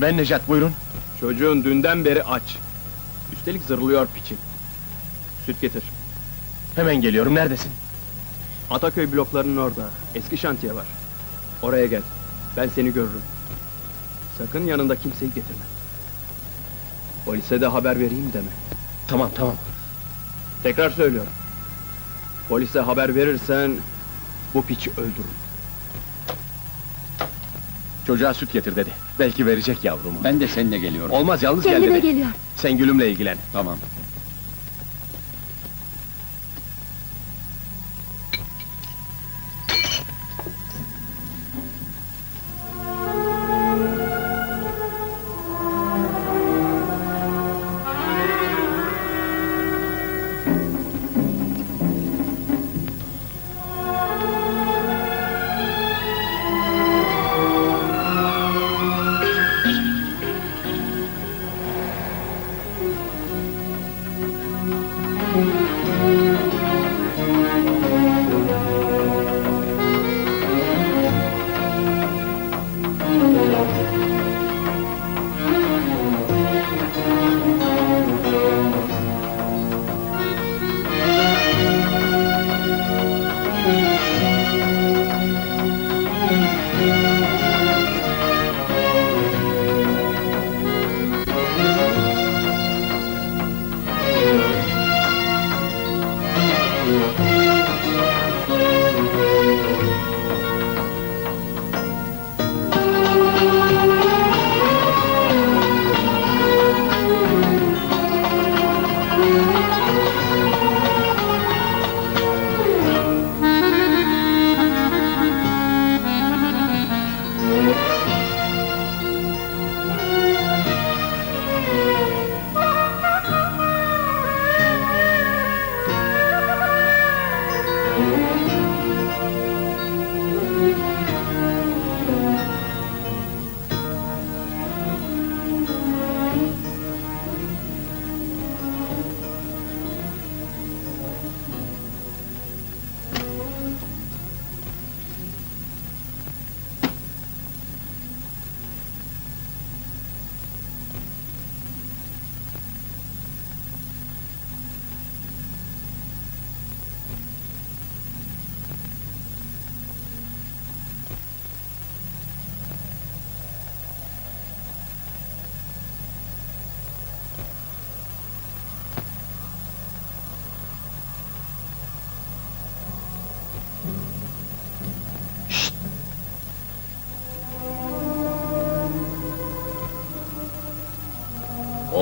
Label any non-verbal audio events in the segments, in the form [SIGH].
Ben Necat, buyurun. Çocuğun dünden beri aç. Üstelik zırlıyor piçin. Süt getir. Hemen geliyorum, neredesin? Ataköy bloklarının orada. Eski şantiye var. Oraya gel. Ben seni görürüm. Sakın yanında kimseyi getirme. Polise de haber vereyim deme. Tamam, tamam. Tekrar söylüyorum. Polise haber verirsen bu piçi öldürürüm. Çocuğa süt getir dedi. Belki verecek yavrumu. Ben de seninle geliyorum. Olmaz, yalnız gel Kendine dedi. geliyor. Sen Gülüm'le ilgilen. Tamam.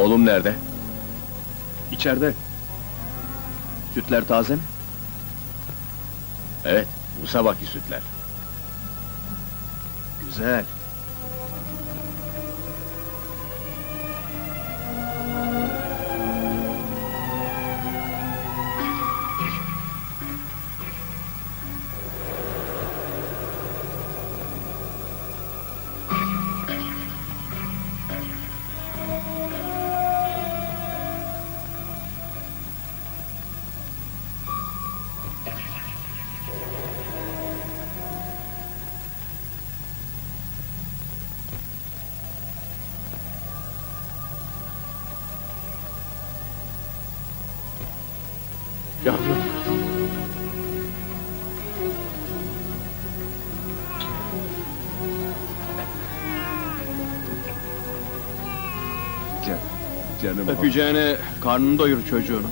Oğlum nerede? İçeride. Sütler taze mi? Evet, bu sabahki sütler. Güzel. Can, canım Öpeceğine karnını doyur çocuğunu.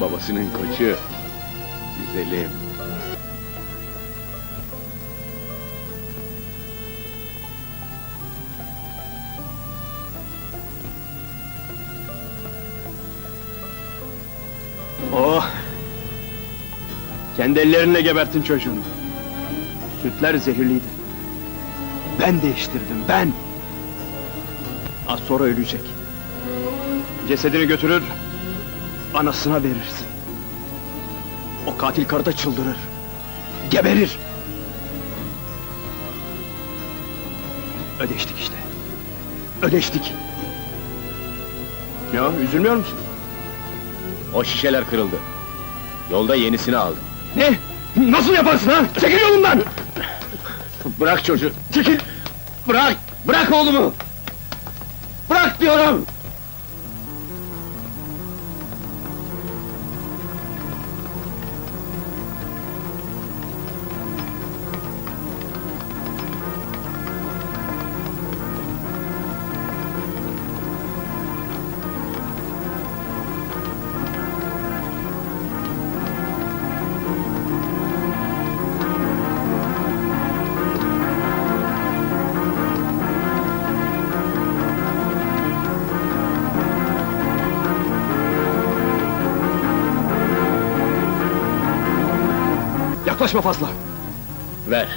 Babasının koçu. Güzelim. Oh! Kendi ellerinle gebertin çocuğunu. Sütler zehirliydi. Ben değiştirdim, ben! Az sonra ölecek. Cesedini götürür, anasına verirsin. O katil karı da çıldırır. Geberir. Ödeştik işte. Ödeştik. Ya üzülmüyor musun? O şişeler kırıldı. Yolda yenisini aldım. Ne? Nasıl yaparsın ha? Çekil yolumdan! Bırak çocuğu. Çekil. Bırak. Bırak oğlumu. Bırak diyorum. Yaklaşma fazla. Ver.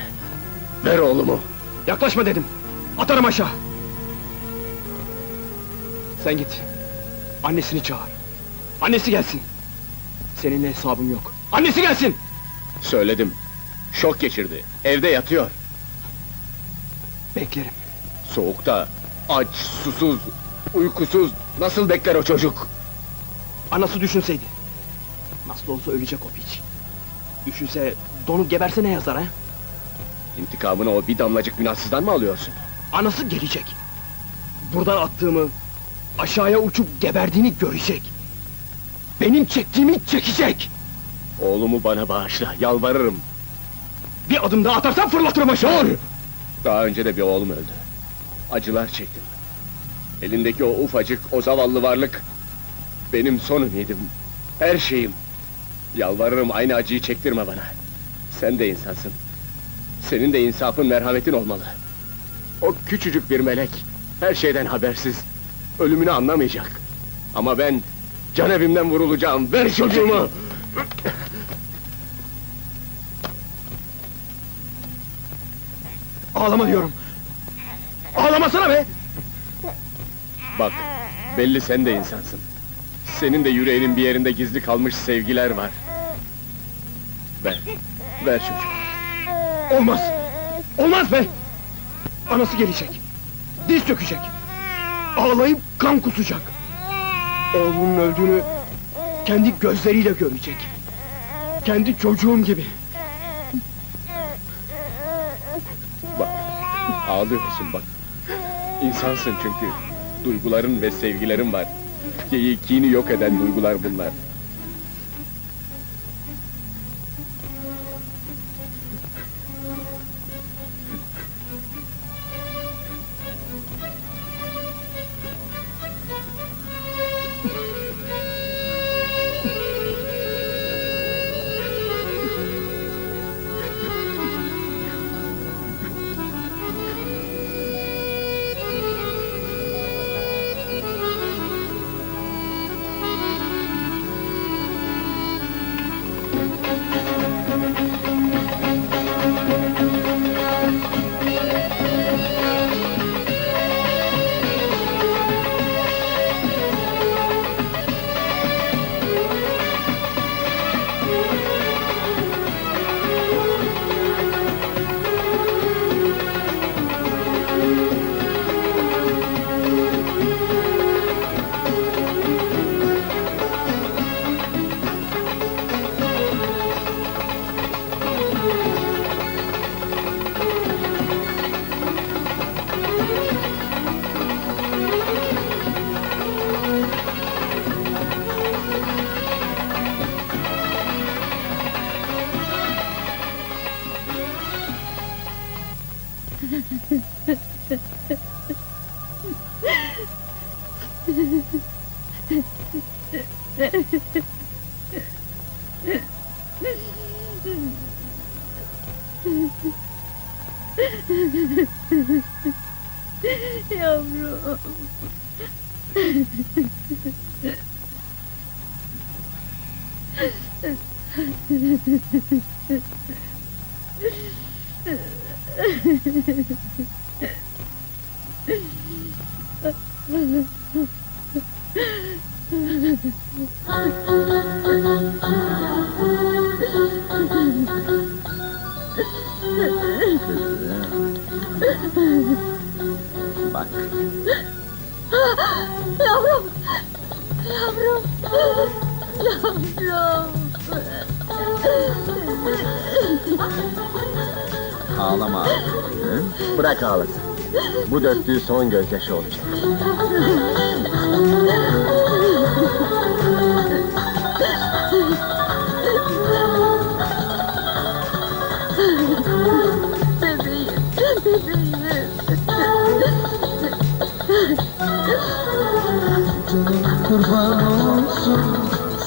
Ver oğlumu. Yaklaşma dedim. Atarım aşağı. Sen git. Annesini çağır. Annesi gelsin. Seninle hesabım yok. Annesi gelsin! Söyledim. Şok geçirdi. Evde yatıyor. Beklerim. Soğukta. Aç, susuz, uykusuz. Nasıl bekler o çocuk? Anası düşünseydi. Nasıl olsa ölecek o piç. Düşünse donup geberse ne yazar ha? İntikamını o bir damlacık günahsızdan mı alıyorsun? Anası gelecek. Buradan attığımı, aşağıya uçup geberdiğini görecek. Benim çektiğimi çekecek. Oğlumu bana bağışla, yalvarırım. Bir adım daha atarsan fırlatırım aşağı. Daha önce de bir oğlum öldü. Acılar çektim. Elindeki o ufacık, o zavallı varlık... ...benim son ümidim, her şeyim. Yalvarırım aynı acıyı çektirme bana. Sen de insansın. Senin de insafın, merhametin olmalı. O küçücük bir melek, her şeyden habersiz. Ölümünü anlamayacak. Ama ben, can evimden vurulacağım. Ver çocuğumu! Ağlama diyorum. Ağlamasana be! Bak, belli sen de insansın. Senin de yüreğinin bir yerinde gizli kalmış sevgiler var. Ver, ver çocuğu. Olmaz! Olmaz be! Anası gelecek. Diz çökecek. Ağlayıp kan kusacak. Oğlunun öldüğünü kendi gözleriyle görecek. Kendi çocuğum gibi. Bak, ağlıyorsun bak. İnsansın çünkü. Duyguların ve sevgilerin var. Geyikini yok eden duygular bunlar. Yavrum. [LAUGHS] Bak, Yavrum! Yavrum! Yavrum! ağlama. Hı? Bırak ağlasın. Bu döktüğü son gözyaşı olacak. Kurban olsun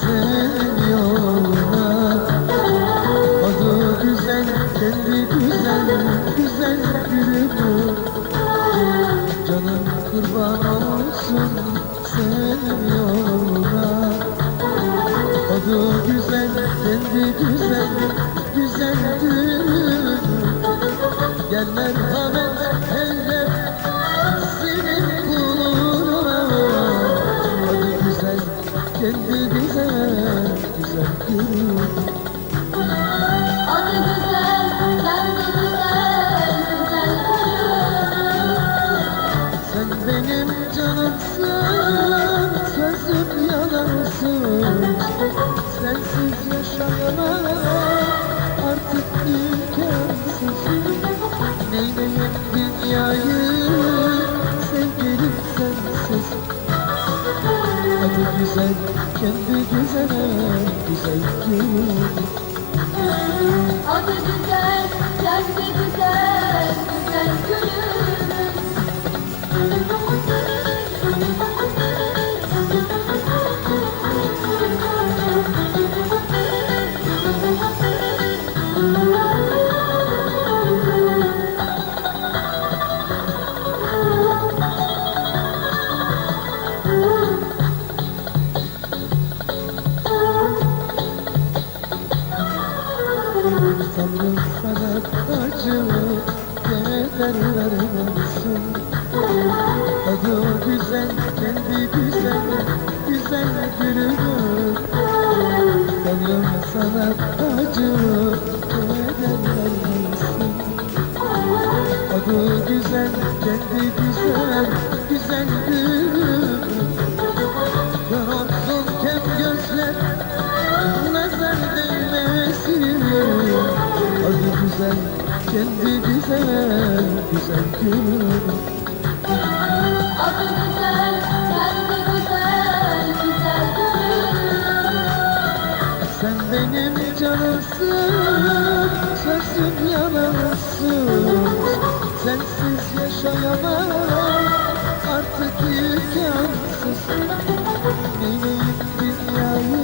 senin yoluna Adı güzel, kendi güzel, güzel gülümü Canım kurban olsun senin yoluna Adı güzel, kendi güzel, güzel gülümü vermesin Adı güzel, kendi güzel, güzel gülümü Tanrım sana vermesin Adı güzel, kendi güzel, güzel gülümü Kör olsun kem gözler güzel, kendi güzel, güzel gülüm Adı güzel, kendi güzel, güzel gülüm. Sen benim canımsın, sözüm yalansın Sensiz yaşayamam, artık imkansız Neyleyim dünyayı,